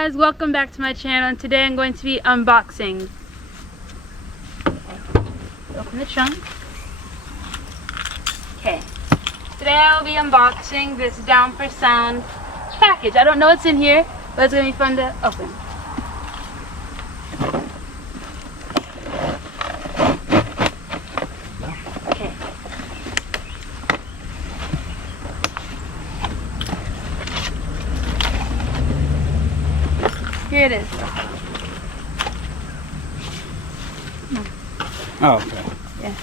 guys, welcome back to my channel, and today I'm going to be unboxing. Open the trunk. Okay, today I'll be unboxing this Down4Sound package. I don't know what's in here, but it's going to be fun to open. Okay. Here it is. Oh, okay. Yeah.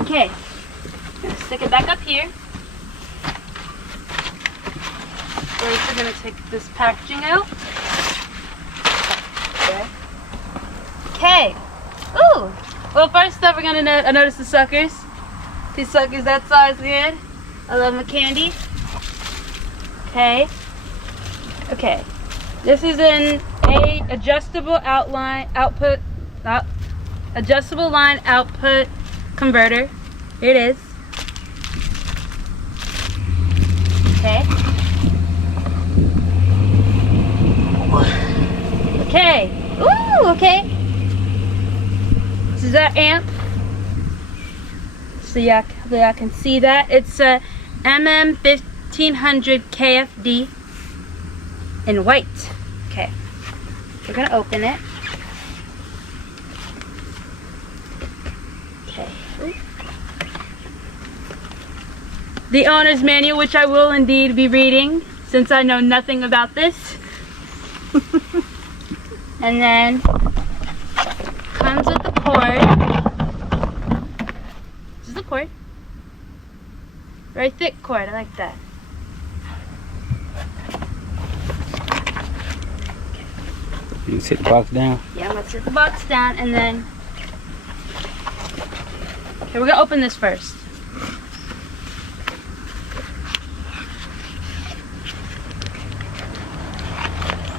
Okay. Gonna stick it back up here. First, we're gonna take this packaging out. Okay. Ooh. Well, first up, we're gonna notice the suckers. These suckers that size good. I love my candy. Okay. Okay. This is an adjustable line output converter. Here it is. Okay. Okay. Ooh, okay. This is our amp. So y'all can see that. It's a MM1500 KFD in white. Okay. We're gonna open it. Okay. The owner's manual, which I will indeed be reading since I know nothing about this. And then comes with the cord. This is the cord. Very thick cord, I like that. You can sit the box down? Yeah, I'm gonna sit the box down and then... Okay, we're gonna open this first.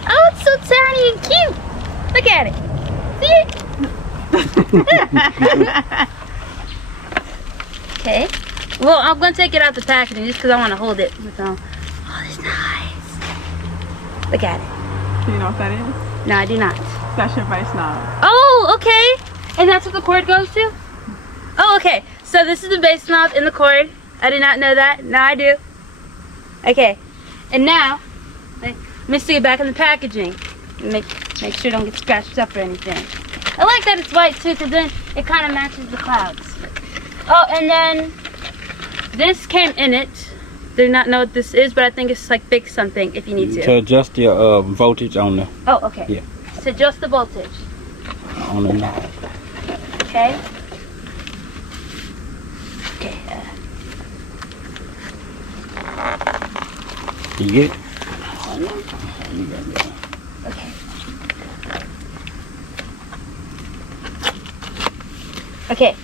Oh, it's so tiny and cute! Look at it! See it? Okay. Well, I'm gonna take it out the packaging just because I want to hold it with all. Oh, it's nice. Look at it. Do you know what that is? No, I do not. That's your vice knob. Oh, okay. And that's what the cord goes to? Oh, okay. So this is the bass knob in the cord. I did not know that. Now I do. Okay. And now, let me stick it back in the packaging. Make sure it don't get scratched up or anything. I like that it's white too, because then it kind of matches the clouds. Oh, and then this came in it. Do not know what this is, but I think it's like big something if you need to. To adjust your voltage on the... Oh, okay. Yeah. To adjust the voltage. On the knob. Okay. Okay. You get it? Okay. Okay.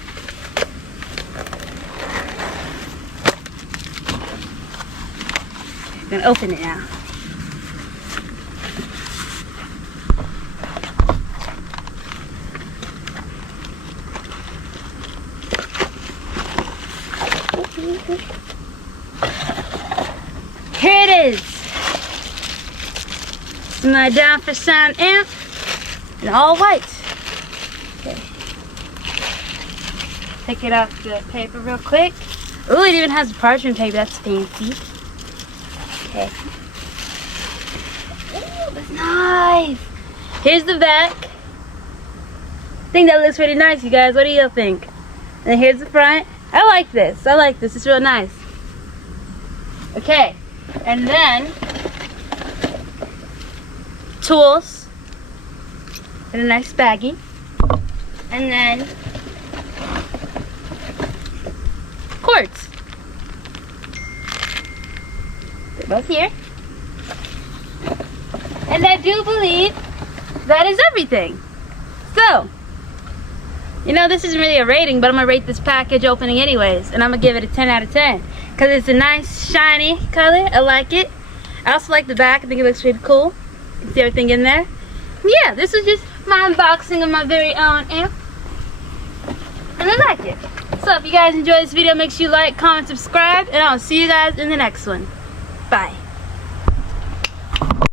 I'm gonna open it now. Here it is. My Down4Sound amp in all white. Okay. Take it off the paper real quick. Oh, it even has parchment paper. That's fancy. Okay. Ooh, that's nice. Here's the back. I think that looks pretty nice, you guys. What do you think? And here's the front. I like this. I like this. It's real nice. Okay. And then tools in a nice baggie. And then cords. They're both here. And I do believe that is everything. So, you know, this isn't really a rating, but I'm going to rate this package opening anyways. And I'm going to give it a 10 out of 10. Because it's a nice, shiny color. I like it. I also like the back. I think it looks pretty cool. You can see everything in there. Yeah, this was just my unboxing of my very own amp. And I like it. So if you guys enjoyed this video, make sure you like, comment, subscribe, and I'll see you guys in the next one. Bye.